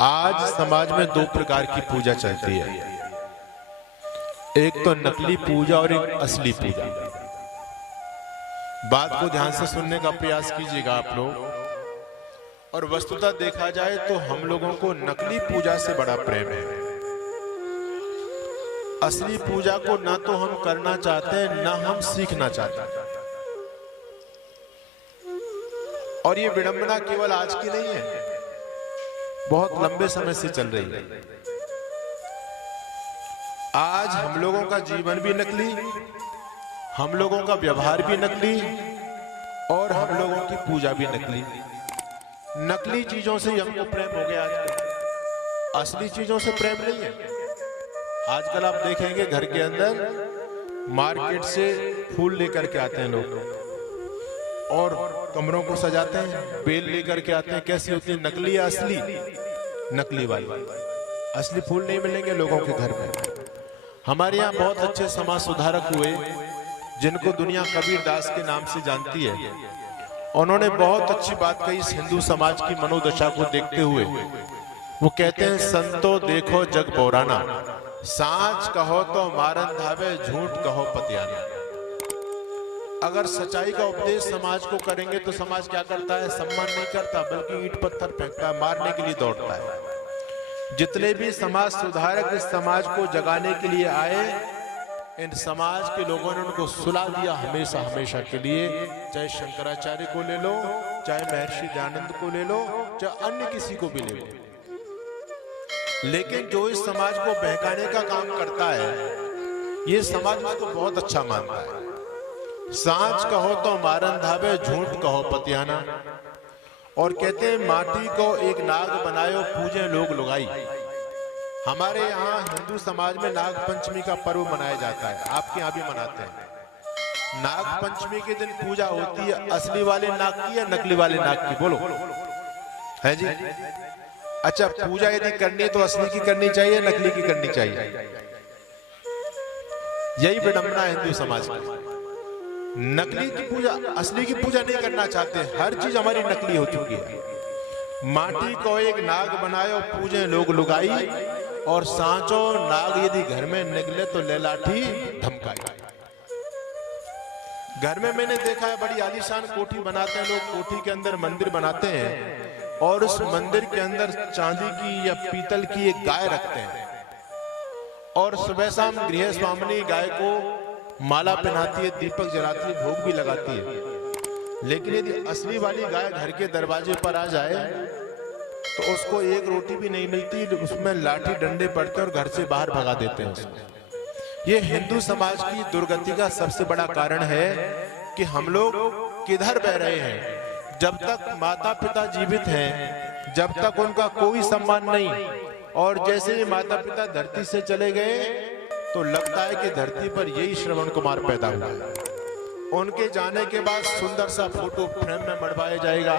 आज समाज में दो प्रकार की पूजा चलती है, एक तो नकली पूजा और एक असली पूजा। बात को ध्यान से सुनने का प्रयास कीजिएगा आप लोग। और वस्तुतः देखा जाए तो हम लोगों को नकली पूजा से बड़ा प्रेम है। असली पूजा को ना तो हम करना चाहते हैं ना हम सीखना चाहते हैं। और ये विडंबना केवल आज की नहीं है, बहुत लंबे समय से चल रही है। आज हम लोगों का जीवन भी नकली, हम लोगों का व्यवहार भी नकली और हम लोगों की पूजा भी नकली। नकली चीजों से हमको प्रेम हो गया आजकल, असली चीजों से प्रेम नहीं है। आजकल आप देखेंगे घर के अंदर मार्केट से फूल लेकर के आते हैं लोग और कमरों को सजाते हैं, बेल लेकर के आते हैं। कैसी होती है, नकली या असली? नकली वाली। असली फूल नहीं मिलेंगे लोगों के घर में। हमारे यहाँ बहुत अच्छे समाज सुधारक हुए जिनको दुनिया कबीर दास के नाम से जानती है। उन्होंने बहुत अच्छी बात कही इस हिंदू समाज की मनोदशा को देखते हुए। वो कहते हैं, संतो देखो जग बोराना, साच कहो तो मारन धावे, झूठ कहो पतियाना। अगर सच्चाई का उपदेश समाज को करेंगे तो समाज क्या करता है? सम्मान नहीं करता, बल्कि ईंट पत्थर फेंकता है, मारने के लिए दौड़ता है। जितने भी समाज सुधारक इस समाज को जगाने के लिए आए, इन समाज के लोगों ने उनको सुला दिया हमेशा हमेशा के लिए। चाहे शंकराचार्य को ले लो, चाहे महर्षि दयानंद को ले लो, चाहे अन्य किसी को भी ले लो। लेकिन जो इस समाज को बहकाने का काम करता है, ये समाज में तो बहुत अच्छा मानता है। सांच कहो तो मारन धावे, झूठ कहो पतियाना। और कहते हैं, माटी को एक नाग बनायो, पूजे लोग लुगाई। हमारे यहाँ हिंदू समाज में नाग पंचमी का पर्व मनाया जाता है, आपके यहाँ भी मनाते हैं। नाग पंचमी के दिन पूजा होती है, असली वाले नाग की या नकली वाले नाग की? बोलो, है जी? अच्छा, पूजा यदि करनी है तो असली की करनी चाहिए, नकली की करनी चाहिए? यही विडंबना है हिंदू समाज की। नकली की पूजा, असली की पूजा नहीं करना चाहते। हर चीज हमारी नकली हो चुकी है। माटी को एक नाग बनायो, पूजे लोग लुगाई। और सांचो नाग यदि घर में निकले तो ले लाठी धमकाई। घर में मैंने देखा है, बड़ी आलीशान कोठी बनाते हैं लोग, कोठी के अंदर मंदिर बनाते हैं और उस मंदिर के अंदर चांदी की या पीतल की एक गाय रखते हैं। और सुबह शाम गृह स्वामिनी गाय को माला पहनाती है, दीपक जलाती है, भोग भी लगाती है। लेकिन यदि असली वाली गाय घर के दरवाजे पर आ जाए तो उसको एक रोटी भी नहीं मिलती, उसमें लाठी डंडे पड़ते और घर से बाहर भगा देते हैं उसको। ये हिंदू समाज की दुर्गति का सबसे बड़ा कारण है कि हम लोग किधर बह रहे हैं। जब तक माता पिता जीवित हैं, जब तक उनका कोई सम्मान नहीं, और जैसे ही माता पिता धरती से चले गए तो लगता है कि धरती पर यही श्रवण कुमार पैदा हुआ है। उनके जाने के बाद सुंदर सा फोटो फ्रेम में मढ़वाया जाएगा,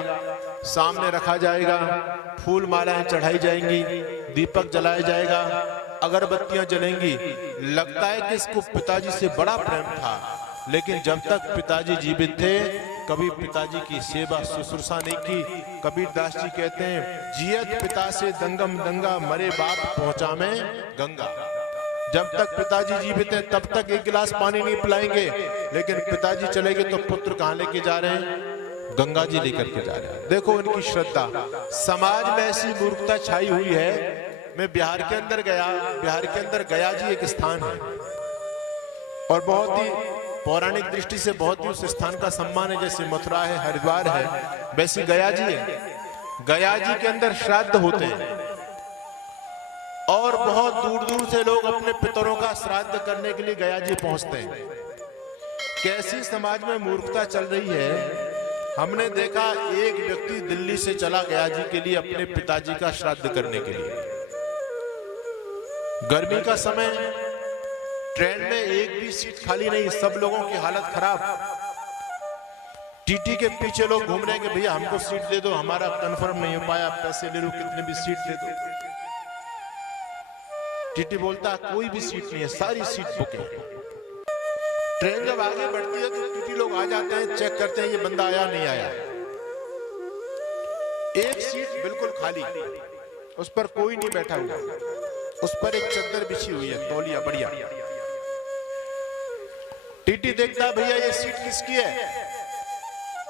सामने रखा जाएगा, फूल मालाएं चढ़ाई जाएंगी, दीपक जलाया जाएगा, अगरबत्तियां जलेंगी। लगता है कि इसको पिताजी से बड़ा प्रेम था। लेकिन जब तक पिताजी जीवित थे, कभी पिताजी की सेवा शुश्रूषा नहीं की। कबीर दास जी कहते हैं, जियत पिता से दंगम दंगा, मरे बाप पहुंचा में गंगा। जब तक पिताजी जीवित हैं तब तक एक गिलास पानी नहीं पिलाएंगे, लेकिन पिताजी चले गए तो पुत्र कहां लेके जा रहे हैं? गंगा जी लेकर के जा रहे हैं। देखो इनकी श्रद्धा। समाज में ऐसी मूर्खता छाई हुई है। मैं बिहार के अंदर गया, बिहार के अंदर गया जी एक स्थान है और बहुत ही पौराणिक दृष्टि से बहुत ही उस स्थान का सम्मान है। जैसे मथुरा है, हरिद्वार है, वैसे गया जी है। गया जी के अंदर श्राद्ध होते हैं और बहुत दूर दूर से लोग अपने पितरों का श्राद्ध करने के लिए गया जी पहुंचते हैं। कैसी समाज में मूर्खता चल रही है। हमने देखा, एक व्यक्ति दिल्ली से चला गया जी के लिए अपने पिताजी का श्राद्ध करने के लिए। गर्मी का समय, ट्रेन में एक भी सीट खाली नहीं, सब लोगों की हालत खराब। टीटी के पीछे लोग घूम रहे हैं कि भैया हमको सीट दे दो, हमारा कंफर्म नहीं हो पाया, पैसे ले लो, कितने भी सीट दे दो। टीटी बोलता कोई भी सीट नहीं है, सारी सीट बुक है। ट्रेन जब आगे बढ़ती है तो टीटी लोग आ जाते हैं, चेक करते हैं ये बंदा आया नहीं आया। एक सीट बिल्कुल खाली उस पर कोई नहीं बैठा हुआ, उस पर एक चद्दर बिछी हुई है, तौलिया बढ़िया। टीटी देखता है भैया ये सीट किसकी है?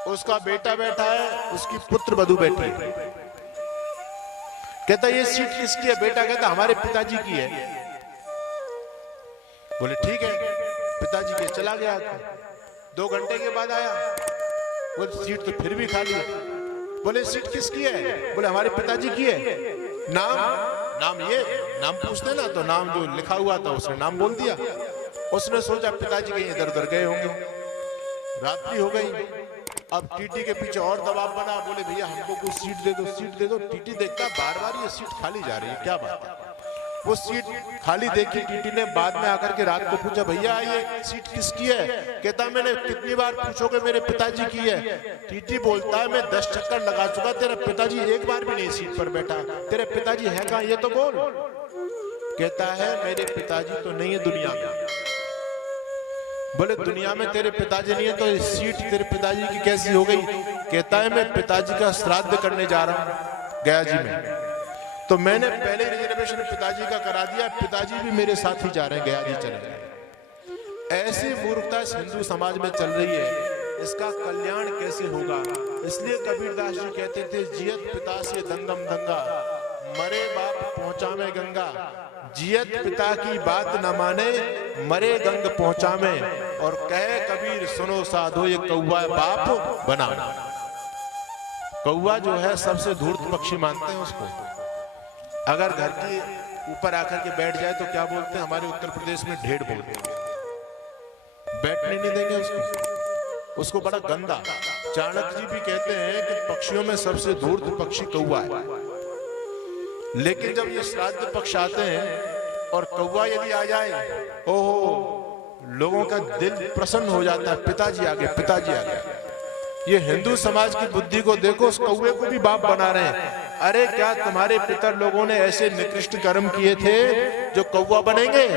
उसका बेटा बैठा है, उसकी पुत्र वधू बैठी है। कहता ये सीट किसकी है? बेटा कहता हमारे पिताजी की है। बोले ठीक है, पिताजी के। चला गया। 2 घंटे के बाद आया, वो सीट तो फिर भी खाली है। बोले सीट किसकी है? बोले हमारे पिताजी की है। नाम ये नाम पूछते ना, तो नाम जो लिखा हुआ था उसने नाम बोल दिया। उसने सोचा पिताजी कहीं इधर उधर गए होंगे। रात्रि हो गई। अब टीटी के पीछे और दबाव बना। बोले भैया हमको कुछ सीट दे दो, सीट दे दो। टीटी देखता बार बार ये सीट खाली जा रही है, क्या बात है? वो सीट खाली देखी टीटी ने। बाद में आकर के रात को पूछा भैया ये सीट किसकी है? कहता मैंने कितनी बार पूछोगे, मेरे पिताजी की है। टीटी बोलता है मैं 10 चक्कर लगा चुका, तेरा पिताजी एक बार भी नहीं सीट पर बैठा। तेरे पिताजी है कहाँ ये तो बोल। कहता है मेरे पिताजी तो नहीं है दुनिया में। बोले दुनिया में तेरे पिताजी नहीं है तो ये सीट तेरे पिताजी की कैसी हो गई? कहता है मैं पिताजी का श्राद्ध करने जा रहा हूं गया जी में, तो मैंने पहले रिजर्वेशन पिताजी का करा दिया, पिताजी भी मेरे साथ ही जा रहे हैं, गया जी चले गए। ऐसी मूर्खता इस हिंदू समाज में चल रही है, इसका कल्याण कैसे होगा? इसलिए कबीरदास जी कहते थे जियत पिता से दंगम दंगा, मरे बाप पहुंचा में गंगा। जियत पिता की बात न माने, मरे गंग पहुंचा में। और कहे कबीर सुनो साधो ये कौवा बाप बना। कौवा जो है सबसे धूर्त पक्षी मानते हैं उसको। अगर घर के ऊपर आकर के बैठ जाए तो क्या बोलते हैं? हमारे उत्तर प्रदेश में ढेड़ बोलते हैं। बैठने नहीं देंगे उसको बड़ा गंदा। चाणक्य जी भी कहते हैं कि पक्षियों में सबसे धूर्त पक्षी कौवा है। लेकिन जब ये श्राद्ध पक्ष आते हैं और कौवा यदि आ जाए, ओहो, लोगों का दिल प्रसन्न हो जाता है। पिताजी आ गए, पिताजी आ गए। ये हिंदू समाज की बुद्धि को देखो, उस कौवे को भी बाप बना रहे हैं। अरे क्या तुम्हारे पितर लोगों ने ऐसे निकृष्ट कर्म किए थे जो कौवा बनेंगे?